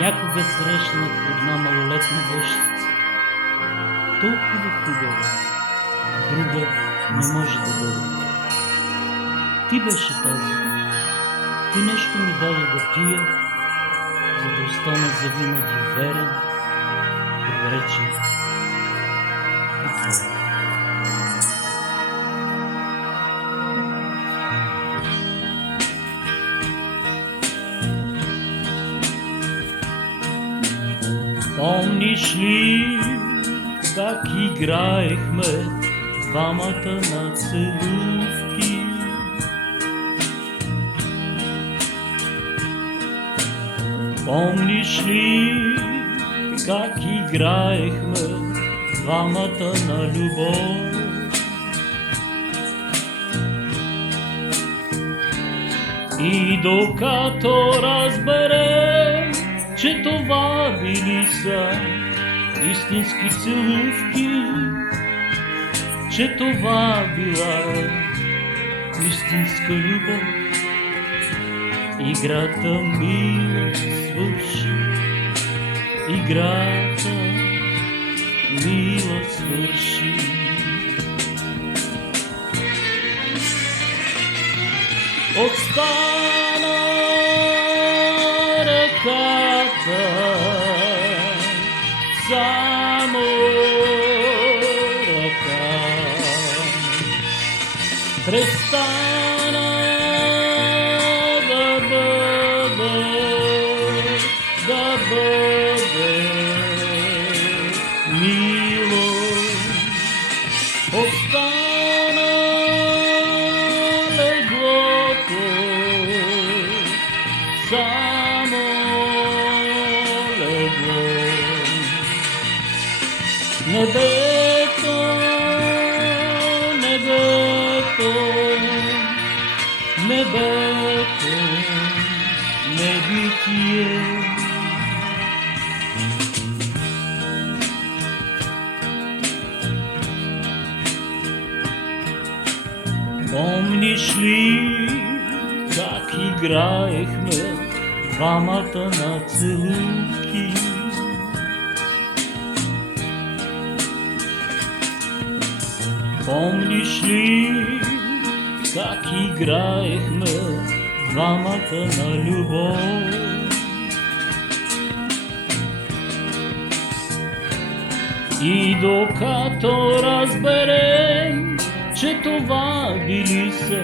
Някога срещнах една малолетна вещица, толкова хубава, друга не може да бъде. Ти беше тази. Ти нещо ми даде да пия, за да остана завинаги верен, обречен и твой. Помниш ли как играехме двамата на целувки? Помниш ли как играехме двамата на любов? И докато разберем, че това били са истински целувки, че това била истинска любов, играта мила свърши, играта мила свърши. Остана ръката, само ръка, престана да бъде мило. Остана леглото, само легло. Небето, небето, небето, небитие. Помниш ли как играехме двамата на целувки? Помниш ли как играехме двамата на любов? И докато разберем, че това били са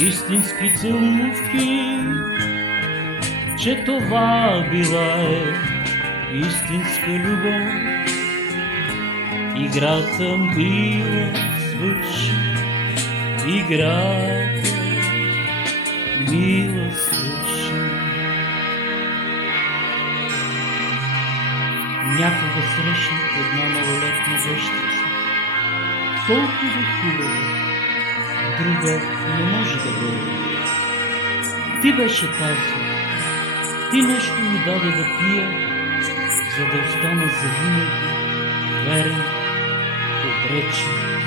истински целувки, че това била истинска любов, играта мила свърши, играта мила свърши. Някога срещнах една малолетна вещица, толкова хубава, друга не може да бъде. Ти беше тази. Ти нещо ми даде да пия, за да остана завинаги верен, обречен